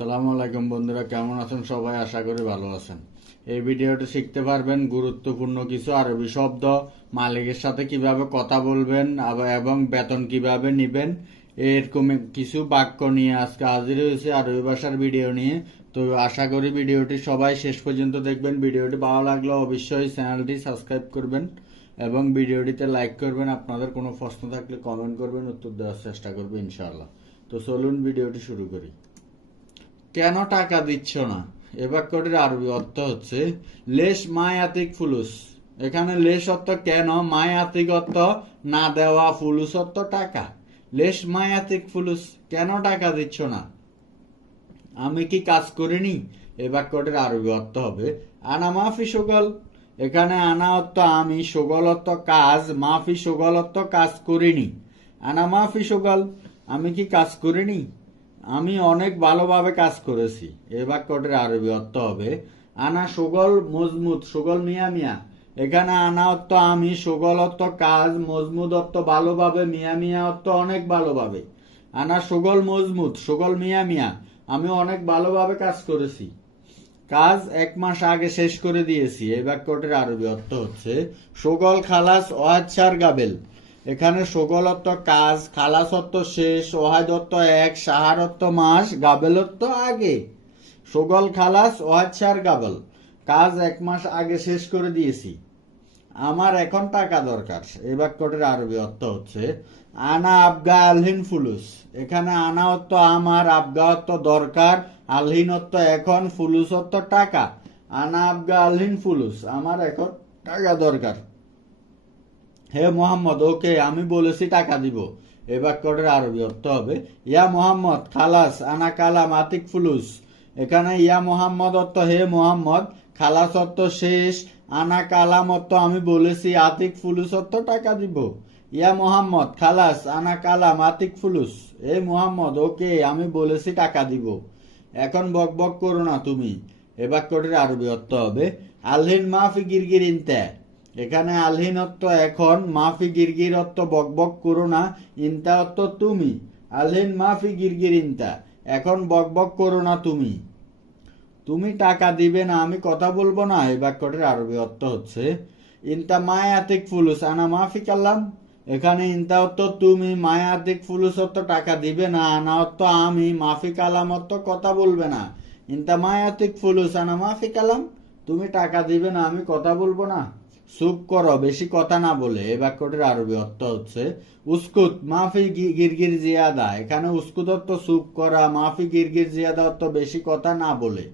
আসসালামু আলাইকুম বন্ধুরা, কেমন আছেন সবাই? আশা করি ভালো আছেন। এই ভিডিওটি শিখতে পারবেন গুরুত্বপূর্ণ কিছু আরবি শব্দ, মালিকের সাথে কিভাবে কথা বলবেন এবং বেতন কিভাবে নেবেন, এরকম কিছু বাক্য নিয়ে আজকে হাজির হয়েছে আরবি ভাষার ভিডিও নিয়ে। তো আশা করি ভিডিওটি সবাই শেষ পর্যন্ত দেখবেন। ভিডিওটি ভালো লাগলে অবশ্যই চ্যানেলটি সাবস্ক্রাইব করবেন এবং ভিডিওটিতে লাইক করবেন। আপনাদের কোনো প্রশ্ন থাকলে কমেন্ট করবেন, উত্তর দেওয়ার চেষ্টা করবো ইনশাআল্লাহ। তো চলুন ভিডিওটি শুরু করি। কেন টাকা দিচ্ছ না? এ বাক্যটির আরবি অর্থ হচ্ছে লেশ মায়াতিক ফুলুস। এখানে লেশ অর্থ কেন, মায়াতিক অর্থ না দেওয়া, ফুলুস অর্থ টাকা। লেশ মায়াতিক ফুলুস, কেন টাকা দিচ্ছ না? আমি কি কাজ করিনি? এ বাক্যটির আরবি অর্থ হবে আনা মাফি সুগল। এখানে আনা অর্থ আমি, সুগল অর্থ কাজ, মাফি সুগল অর্থ কাজ করিনি। আনা মাফি সুগল, আমি কি কাজ করিনি? আমি অনেক ভালোভাবে কাজ করেছি। এ বাক্যটির আরবি অর্থ হবে আনা সুগল মজমুদ। সুগল মিয়া মিয়া, এখানে আনা অর্থ আমি, সুগল অর্থ কাজ, মজমুদ অর্থ ভালোভাবে, মিয়া মিয়া অর্থ অনেক ভালোভাবে। আনা সুগল মজমুদ, সুগল মিয়া মিয়া, আমি অনেক ভালোভাবে কাজ করেছি। কাজ 1 মাস আগে শেষ করে দিয়েছি। এই বাক্যটির আরবি অর্থ হচ্ছে সুগল খালাস ওয়াচ্ছার গাবেল। এখানে সুগল অর্থ কাজ, খালাস অর্থ শেষ, ওয়াহিদ অর্থ 1, সাহার অর্থ মাস, গাবেল অর্থ আগে। সুগল খালাস ওয়াচ্ছার গাবেল, কাজ 1 মাস আগে শেষ করে দিয়েছি। আমার এখন টাকা দরকার। এই বাক্যটির আরবি অর্থ হচ্ছে আনা আবগা আলহিন ফুলুস। এখানে আনা অর্থ আমার, আবগা অর্থ দরকার, আলহিন অর্থ এখন, ফুলুস অর্থ টাকা। আনা আবগা আলহিন ফুলুস, আমার এখন টাকা দরকার। হে মোহাম্মদ, ওকে আমি বলেছি টাকা দিব। এই বাক্যটির আরবি অর্থ হবে ইয়া মোহাম্মদ খালাস আনা কালাম আতিক ফুলুস। এখানে ইয়া মোহাম্মদ অর্থ হে মোহাম্মদ, খালাস অর্থ শেষ, আনা কালাম অর্থ আমি বলেছি, আতিক ফুলুস অর্থ টাকা দিব। ইয়া মোহাম্মদ খালাস আনা কালাম আতিক ফুলুস, হে মোহাম্মদ ওকে আমি বলেছি টাকা দিব। এখন বক বক করো না তুমি। এ বাক্যটির আরবি অর্থ হবে আলহিন মাফি গিরগির ইনতা। এখানে আলহিন অর্থ এখন, মাফি গিরগির অর্থ বক বক করো না, ইনতা অর্থ তুমি। আলহিন মাফি গিরগির ইনতা, এখন বক বক করো না তুমি। তুমি টাকা দিবে না, আমি কথা বলবো না। এই বাক্যটির আরবি অর্থ হচ্ছে ইনতা মায়াতিক ফুলুস আনা মাফি কাল্লাম। এখানে ইনতা অর্থ তুমি, মায়াতিক ফুলুস অর্থ টাকা দিবে না, আনা অর্থ আমি, মাফি কালাম অর্থ কথা বলবে না। ইনতা মায়াতিক ফুলুস আনা মাফি কালাম, তুমি টাকা দিবে না, আমি কথা বলবো না। চুপ করো, বেশি কথা না বলে। এই বাক্যটির আরবি অর্থ হচ্ছে উস্কুত মাফি গিরগির জিয়াদা। এখানে উস্কুত অর্থ চুপ করা, মাফি গিরগির জিয়াদা অর্থ বেশি কথা না বলে।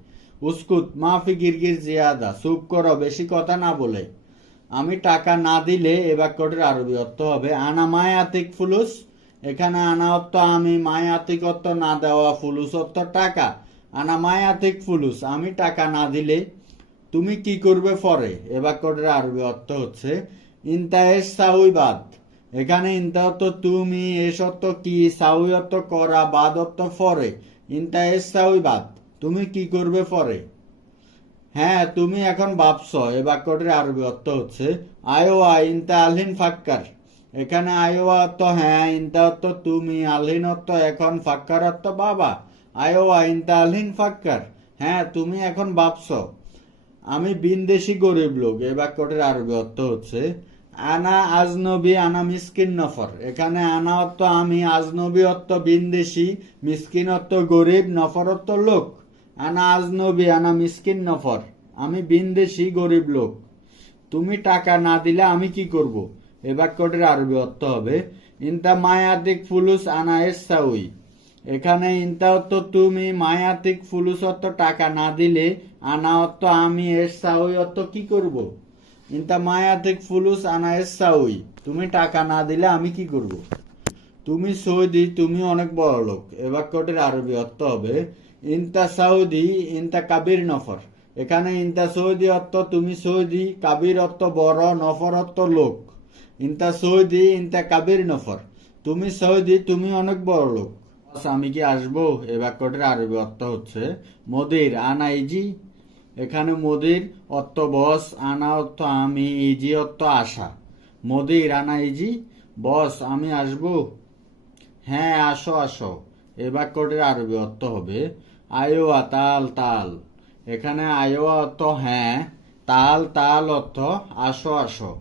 উস্কুত মাফি গিরগির জিয়াদা, চুপ করো, বেশি কথা না বলে। আমি টাকা না দিলে এ বাক্যটির আরবি অর্থ হবে আনা মায়াতিক ফুলুস। এখানে আনা অর্থ আমি, মায়াতিক অর্থ না দেওয়া, ফুলুস অর্থ টাকা। আনা মায়াতিক ফুলুস, আমি টাকা না দিলে তুমি কি করবে পরে? এ বাক্যটির আরবি অর্থ হচ্ছে ইনতা এস সাউই বাদ। এখানে ইনতা অর্থ তুমি, এস অর্থ কি, সাউই অর্থ করা, বাদ অর্থ পরে। ইনতা এস সাউই বাদ, তুমি কি করবে পরে? হ্যাঁ, তুমি এখন ভাবছ। এ বাক্যটির আরবি অর্থ হচ্ছে আয়োয়া ইনতা আলহিন ফাক্কার। এখানে আয়োয়া অর্থ হ্যাঁ, ইনতা অর্থ তুমি, আলহিন অর্থ এখন, ফাক্কার অর্থ বাবা। আয়োয়া ইনতা আলহিন ফাক্কার, হ্যাঁ তুমি এখন ভাবছ। আমি বিনদেশি গরিব লোক। এই বাক্যটির আরবি অর্থ হচ্ছে আনা আজনবী আনা মিসকিন নফর। এখানে আনা অর্থ আমি, আজনবী অর্থ বিনদেশি, মিসকিন অর্থ গরিব, নফর অর্থ লোক। আনা আজনবী আনা মিসকিন নফর, আমি বিনদেশি গরিব লোক। তুমি টাকা না দিলে আমি কি করব? এ বাক্যটির আরবি অর্থ হবে ইনতা মায়াতিক ফুলুস আনা এসাউই। এখানে ইনতা অর্থ তুমি, মায়াতিক ফুলুস অর্থ টাকা না দিলে, আনা অর্থ আমি, এসাউই অর্থ কি করব। ইনতা মায়াতিক ফুলুস আনা এসাউই, তুমি টাকা না দিলে আমি কি করব। তুমি সৌদি, তুমি অনেক বড় লোক। এ বাক্যটির আরবি অর্থ হবে ইনতা সাউদি ইনতা কাবির নফর। এখানে ইনতা সৌদি অর্থ তুমি সৌদি, কাবির অর্থ বড়, নফর অর্থ লোক। ইনতা সৌদি ইনতা কাবির নফর, তুমি সৌদি, তুমি অনেক বড় লোক। আমি কি আসবো? এ বাক্যটির আরবি অর্থ হচ্ছে মদির আনা ইজি। এখানে মদির অর্থ বস, আনা অর্থ আমি, ইজি অর্থ আসা। মদির আনা ইজি, বস আমি আসবো। হ্যাঁ আসো আসো। এ বাক্যটির আরবি অর্থ হবে আয়োয়া তাল তাল, এখানে আয়োয়া অর্থ হ্যাঁ, তাল তাল অর্থ আসো আসো।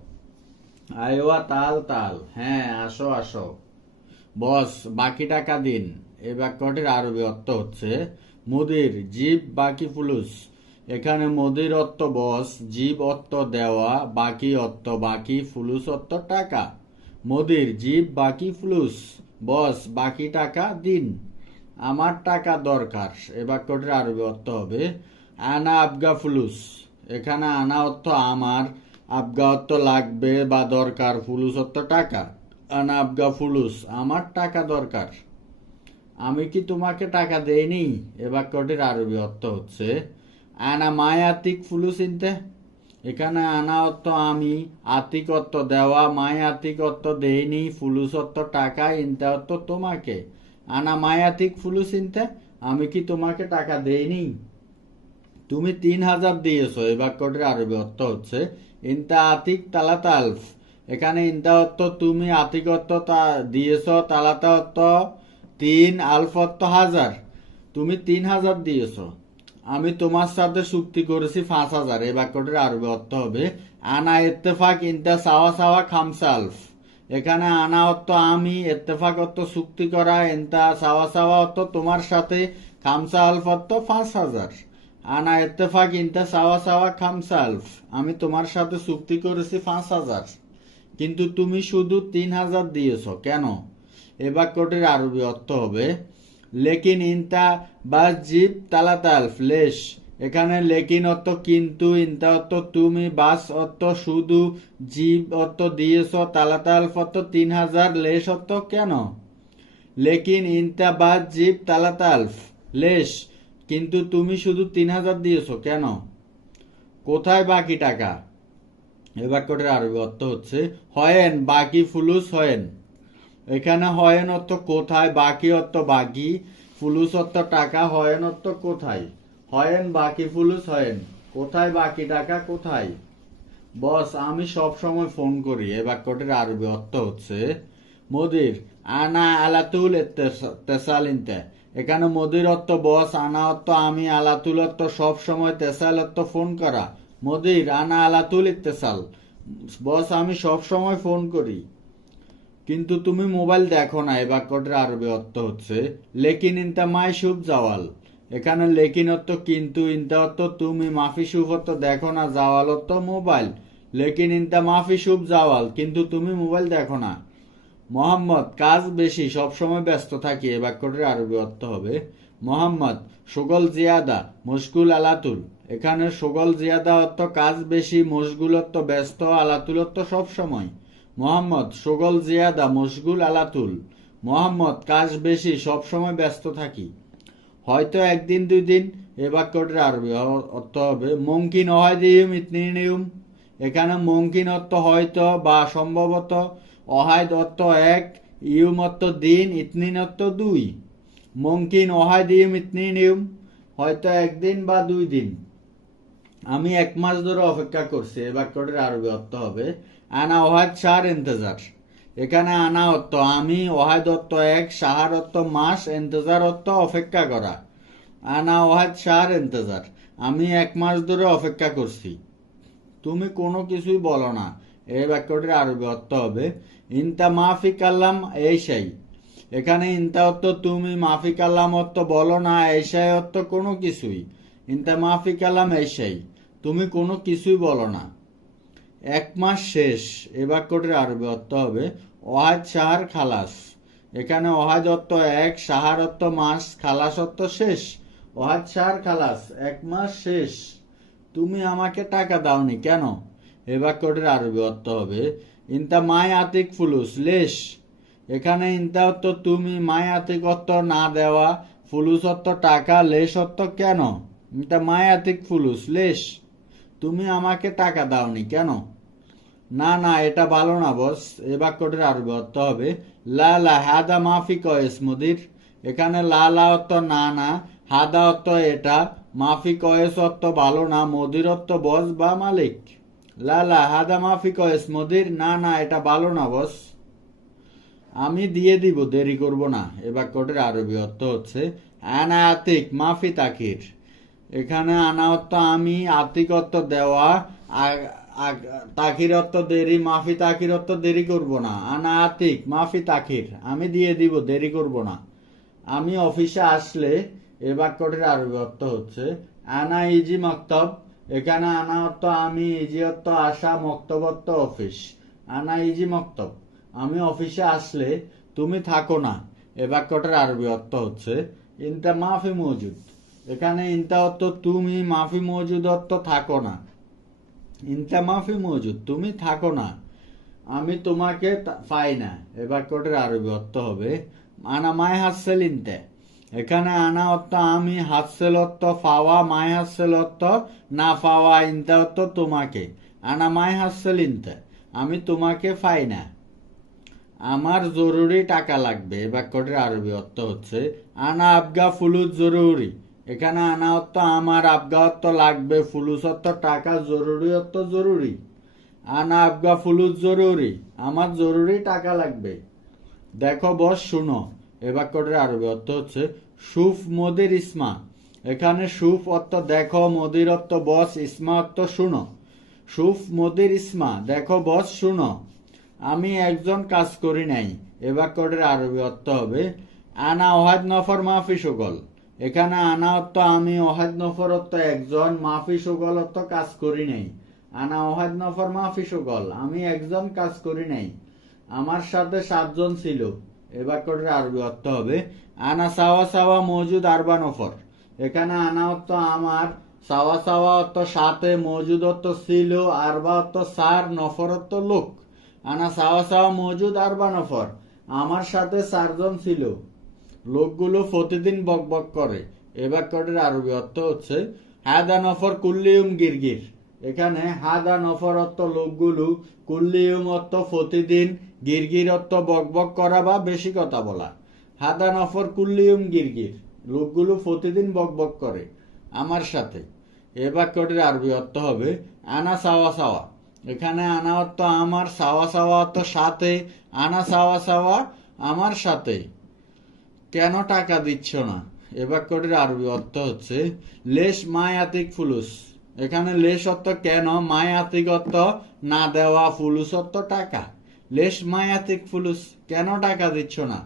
আয়োয়া তাল তাল, হ্যাঁ আসো আসো। বস বাকি টাকা দিন, এই বাক্যটির আরবি অর্থ হচ্ছে মুদির জিব বাকি ফুলুস। এখানে মুদির অর্থ বস, জিব অর্থ দেওয়া, বাকি অর্থ বাকি, ফুলুস অর্থ টাকা। মুদির জিব বাকি ফুলুস, বস বাকি টাকা দিন। আমার টাকা দরকার, এ বাক্যটির আরবি অর্থ হবে আনা আবগা ফুলুস। এখানে আনা অর্থ আমার, আবগা অর্থ লাগবে বা দরকার, ফুলুস অর্থ টাকা। আনা আবগা ফুলুস, আমার টাকা দরকার। আমি কি তোমাকে টাকা দেইনি, এ বাক্যটির আরবি অর্থ হচ্ছে আনা মায়াতিক ফুলুস ইনতে। এখানে আনা অর্থ আমি, আতিক অর্থ দেওয়া, মায়াতিক অর্থ দেইনি, ফুলুস অর্থ টাকা, ইনতে অর্থ তোমাকে। আনা মায়াতিক ফুলুস ইনতে, আমি কি তোমাকে টাকা দেইনি। তুমি 3000 দিয়েছো, এই বাক্যটির আরবি অর্থ হচ্ছে ইনতা আতিক তালাতা আলফ। এখানে ইনতা অর্থ তুমি, আতিক অর্থ দিয়েছ, তালাতা অর্থ 3, আলফ অর্থ 1000। তুমি 3000 দিয়েছ, আমি তোমার সাথে চুক্তি করেছি 5000। এই বাক্যটির আরবি অর্থ হবে আনা ইত্তেফাক ইনতা সাওয়া সাওয়া খামসা আলফ। এখানে আনা অর্থ আমি, ইত্তেফাক অর্থ চুক্তি করা, ইনতা সাওয়া সাওয়া অর্থ তোমার সাথে, খামসা আলফ অর্থ 5000। আনা ইত্তেফাক ইনতা সাওয়া সাওয়া খামসা আলফ, আমি তোমার সাথে চুক্তি করেছি 5000, কিন্তু তুমি শুধু 3000 দিয়েছ কেন। এ বাক্যটির আরবি অর্থ হবে লেকিন ইনতা বাস জিব তালাতা আলফ লেশ। এখানে লেকিন অর্থ কিন্তু, ইনতা অর্থ তুমি, বাস অর্থ শুধু, জিব অর্থ দিয়েছ, তালাতা আলফ অর্থ 3000, লেশ অর্থ কেন। লেকিন ইনতা বাস জিব তালাতা আলফ লেশ, কিন্তু তুমি শুধু 3000 দিয়েছ কেন। কোথায় বাকি টাকা, এ বাক্যটির আরবি অর্থ হচ্ছে হয়েন বাকি ফুলুস হয়েন। এখানে হয়েন অর্থ কোথায়, বাকি অর্থ বাকি, ফুলুস অর্থ টাকা, হয়েন অর্থ কোথায়। হয়েন বাকি ফুলুস হয়েন, কোথায় বাকি টাকা কোথায়। বস আমি সব সময় ফোন করি, এ বাক্যটির আরবি অর্থ হচ্ছে মুদির আনা আলাতুল তেসালিনতে। এখানে মুদির অর্থ বস, আনা অর্থ আমি, আলাতুল অর্থ সব সময়, তেসাল অর্থ ফোন করা। মুদির আনা আলাতুল ইত্তেসাল, বস আমি সব সময় ফোন করি, কিন্তু তুমি মোবাইল দেখো না। এই বাক্যটির আরবি অর্থ হচ্ছে লেকিন ইনতা মাই শুভ জাওয়াল। এখানে লেকিন অর্থ কিন্তু, ইনতা অর্থ তুমি, মাফি শুভ অর্থ দেখো না, জাওয়াল অর্থ মোবাইল। লেকিন ইনতা মাফি শুভ জাওয়াল, কিন্তু তুমি মোবাইল দেখো না। মোহাম্মদ কাজ বেশি, সবসময় ব্যস্ত থাকি। এ বাক্যটির আরবি অর্থ হবে মোহাম্মদ শগল জিয়াদা মশগুল আলাতুল। এখানে শগল জিয়াদা অর্থ কাজ বেশি, মশগুল অর্থ ব্যস্ত, আলাতুল অর্থ সবসময়। মোহাম্মদ শগল জিয়াদা মশগুল আলাতুল, মোহাম্মদ কাজ বেশি, সবসময় ব্যস্ত থাকি। হয়তো একদিন 2 দিন, এ বাক্যটির আরবি অর্থ হবে মমকিন অহাদিউম ইতনিউম। এখানে মমকিন অর্থ হয়তো বা সম্ভবত, অহায়দ অর্থ 1, ইউম অর্থ দিন, ইতনিন অর্থ 2। মমকিন অহাদিউম ইতনিউম, হয়তো একদিন বা 2 দিন। আমি 1 মাস ধরে অপেক্ষা করছি, এ বাক্যটির আরবি অর্থ হবে আনা ওহাদ শাহর ইন্তজার। এখানে আনা অর্থ আমি, ওহাদ অর্থ 1, শাহর অর্থ মাস, ইন্তজার অর্থ অপেক্ষা করা। আনা ওহাদ শাহর ইন্তজার, আমি 1 মাস ধরে অপেক্ষা করছি। তুমি কোনো কিছুই বলো না, এই বাক্যটির আরবি অর্থ হবে ইনতা মাফি কাল্লাম এইসাই। এখানে ইনতা অর্থ তুমি, মাফি কাল্লাম অর্থ বলো না, এইসাই অর্থ কোনো কিছুই। ইনতা মাফি কাল্লাম এইসাই, তুমি কোনো কিছুই বলো না। 1 মাস শেষ, এ বাক্যটির আরবি অর্থ হবে ওহাদ শাহর খালাস। এখানে ওহাদ অর্থ 1, শাহর অর্থ মাস, খালাস অর্থ শেষ। ওহাদ শাহর খালাস, 1 মাস শেষ। তুমি আমাকে টাকা দাওনি কেন, এ বাক্যটির আরবি অর্থ হবে ইনতা মাই আতিক ফুলুস লেশ। এখানে ইনতা অর্থ তুমি, মাই আতিক অর্থ না দেওয়া, ফুলুস অর্থ টাকা, লেশ অর্থ কেন। ইনতা মাই আতিক ফুলুস লেশ, তুমি আমাকে টাকা দাওনি কেন। না না এটা ভালো না বস, এ বাক্যটির আরবি অর্থ হবে লা লা হাদা মাফি কয়েস মুদির। এখানে লা লা অর্থ না না, হাদা অর্থ এটা, মাফি কয়েস অর্থ ভালো না, মুদির অর্থ বস বা মালিক। লা লা হাদা মাফি কয়েস মুদির, না না এটা ভালো না বস। আমি দিয়ে দিব, দেরি করব না। এ বাক্যটির আরবি অর্থ হচ্ছে আনা আতিক মাফি তাকির। এখানে আনা অর্থ আমি, আতিক অর্থ দেওয়া, তাকির অর্থ দেরি, মাফি তাকির অর্থ দেরি করব না। আনা আতিক মাফি তাকির, আমি দিয়ে দিব, দেরি করব না। আমি অফিসে আসলে এ বাক্যটির আরবি অর্থ হচ্ছে আনা ইজি মক্তব। এখানে আনা অর্থ আমি, ইজি অর্থ আসা, মক্তব অর্থ অফিস। আনা ইজি মক্তব, আমি অফিসে আসলে তুমি থাকো না। এ বাক্যটার আরবি অর্থ হচ্ছে ইনতা মাফি মজুদ। এখানে ইনতা অর্থ তুমি, মাফি মজুদ অর্থ থাকো না। ইনতা মাফি মজুদ, তুমি থাকো না, আমি তোমাকে পাই না। এ বাক্যটার আরবি অর্থ হবে আনা মাই হাসেল ইনতে। এখানে আনা অর্থ আমি, হাসেল অর্থ পাওয়া, মাই হাসেল অর্থ না পাওয়া, ইনতে অর্থ তোমাকে। আনা মাই হাসেল ইনতে, আমি তোমাকে পাই না। আমার জরুরি টাকা লাগবে। এ বাক্যটির আরবি অর্থ হচ্ছে আনা আবগা ফুলুস জরুরি। এখানে আনা অর্থ আমার, আবগা অর্থ লাগবে, ফুলুস অর্থ টাকা, জরুরি অর্থ জরুরি। আনা আবগা ফুলুস জরুরি, আমার জরুরি টাকা লাগবে। দেখো বস শুনো। এ বাক্যটির আরবি অর্থ হচ্ছে সুফ মদির ইসমা। এখানে সুফ অর্থ দেখো, মদির অর্থ বস, ইসমা অর্থ শুনো। সুফ মদির ইসমা, দেখো বস শুনো। আমি একজন কাজ করি নাই। এ বাক্যটির আরবি অর্থ হবে আনা ওয়াহিদ নফর মাফি সুগল। এখানে আনা অর্থ আমি, ওয়াহিদ নফর অর্থ একজন, মাফি সুগল অর্থ কাজ করি নাই। আনা ওয়াহিদ নফর মাফি সুগল, আমি একজন কাজ করি নাই, আমার সাথে 7 জন ছিল। এ বাক্যটির আরবি অর্থ হবে আনা সাওয়া সাওয়া মজুদ আরবা নফর। এখানে আনা অর্থ আমার, সাওয়া সাওয়া অর্থ সাথে, মজুদ অর্থ ছিল, আরবা অর্থ 4, নফর অর্থ লোক। আনা সাওয়া সাওয়া মজুদ আরবা নফর, আমার সাথে 4 জন ছিল, লোকগুলো প্রতিদিন বকবক করে। এ বাক্যটির আরবি অর্থ হচ্ছে হাদা নফর কুল্লিউম গিরগির। এখানে হাদা নফর অর্থ লোকগুলো, কুল্লিউম অর্থ প্রতিদিন, গিরগির অর্থ বকবক করা বা বেশি কথা বলা। হাদা নফর কুল্লিউম গিরগির, লোকগুলো প্রতিদিন বকবক করে আমার সাথে। এ বাক্যটির আরবি অর্থ হবে আনা সাওয়া সাওয়া। এখানে আনা অর্থ আমার, সাওয়া সাওয়া অর্থ সাথে, আনা সাওয়া সাওয়া আমার সাথে। কেন টাকা দিচ্ছ না? এ বাক্যটির আরবি অর্থ হচ্ছে লেশ মাই আতিক ফুলুস। এখানে লেশ অর্থ কেন, মাই আতিক অর্থ না দেওয়া, ফুলুস অর্থ টাকা। লেশ মাই আতিক ফুলুস, কেন টাকা দিচ্ছ না?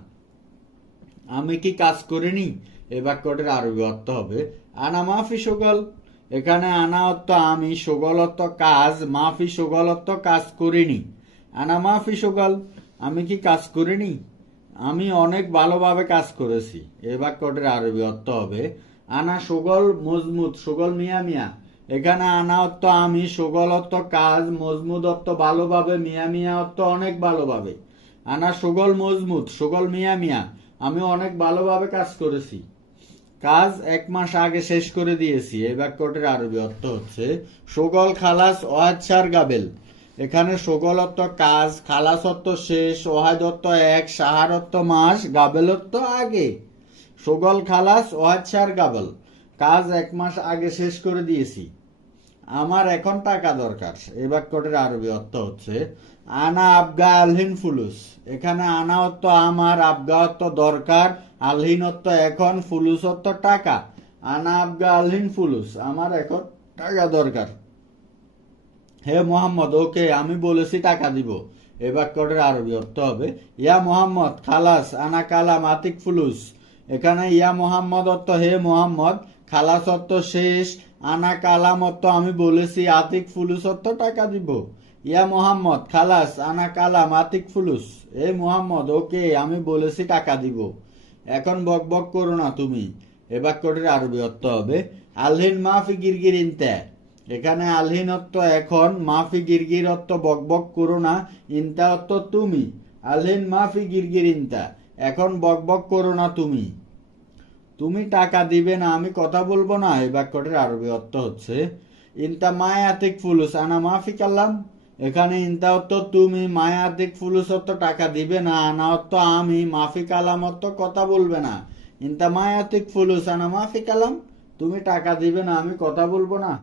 আমি কি কাজ করিনি? এ বাক্যটির আরবি অর্থ হবে আনা মাফি সুগল। এখানে আনা অর্থ আমি, সুগল অর্থ কাজ, মাফি সুগল অর্থ কাজ করিনি। আনা মাফি সুগল, আমি কি কাজ করিনি? আমি অনেক ভালোভাবে কাজ করেছি। এ বাক্যটির আরবি অর্থ হবে আনা সুগল মজমুদ, সুগল মিয়া মিয়া। এখানে আনা অর্থ আমি, সুগল অর্থ কাজ, মজমুদ অর্থ ভালোভাবে, মিয়া মিয়া অর্থ অনেক ভালোভাবে। আনা সুগল মজমুদ, সুগল মিয়া মিয়া, আমি অনেক ভালোভাবে কাজ করেছি, কাজ 1 মাস আগে শেষ করে দিয়েছি। এই বাক্যটির আরবি অর্থ হচ্ছে সুগল খালাস ওয়াহাদ গাবেল। এখানে সুগল অর্থ কাজ, খালাস অর্থ শেষ, ওয়াহাদ অর্থ 1, সাহার অর্থ মাস, গাবেল অর্থ আগে। সুগল খালাস ওয়াহাদ গাবেল, কাজ 1 মাস আগে শেষ করে দিয়েছি, আমার এখন টাকা দরকার। এই বাক্যটির আরবি অর্থ হচ্ছে আনা আবগা আলহিন ফুলুস। এখানে আনা অর্থ আমার, আবগা অর্থ দরকার, আলহিন অর্থ এখন, ফুলুস অর্থ টাকা। আনা আবগা আলহিন ফুলুস, আমার এখন টাকা দরকার। হে মোহাম্মদ, ওকে আমি বলেছি টাকা দিব। এই বাক্যটির আরবি অর্থ হবে ইয়া মোহাম্মদ খালাস আনা কালাম আতিক ফুলুস। এখানে ইয়া মোহাম্মদ অর্থ হে মোহাম্মদ, খালাস অর্থ শেষ, আনা কালাম অর্থ আমি বলেছি, আতিক ফুলুস অর্থ টাকা দিব। ইয়া মোহাম্মদ খালাস আনা কালাম আতিক ফুলুস, এ মোহাম্মদ ওকে আমি বলেছি টাকা দিব, এখন বক বক করো না তুমি। এ বাক্যটির আরবি অর্থ হবে আলহিন মাফি গিরগির ইনতা। এখানে আলহিন অর্থ এখন, মাফি গিরগির অর্থ বক বক করো না, ইনতা অর্থ তুমি। আলহিন মাফি গিরগির ইনতা, এখন বক বক করো না তুমি। তুমি টাকা দিবে না, আমি কথা বলবো না। এই বাক্যটির আরবি অর্থ হচ্ছে ইনতা মায় আতিক ফুলুস আনা মাফি কাল্লাম। এখানে ইনতা অর্থ তুমি, মায় আতিক ফুলুস অর্থ টাকা দিবে না, আনা অর্থ আমি, মাফি কালাম অর্থ কথা বলবে না। ইনতা মায় আতিক ফুলুস আনা মাফি কালাম, তুমি টাকা দিবে না, আমি কথা বলবো না।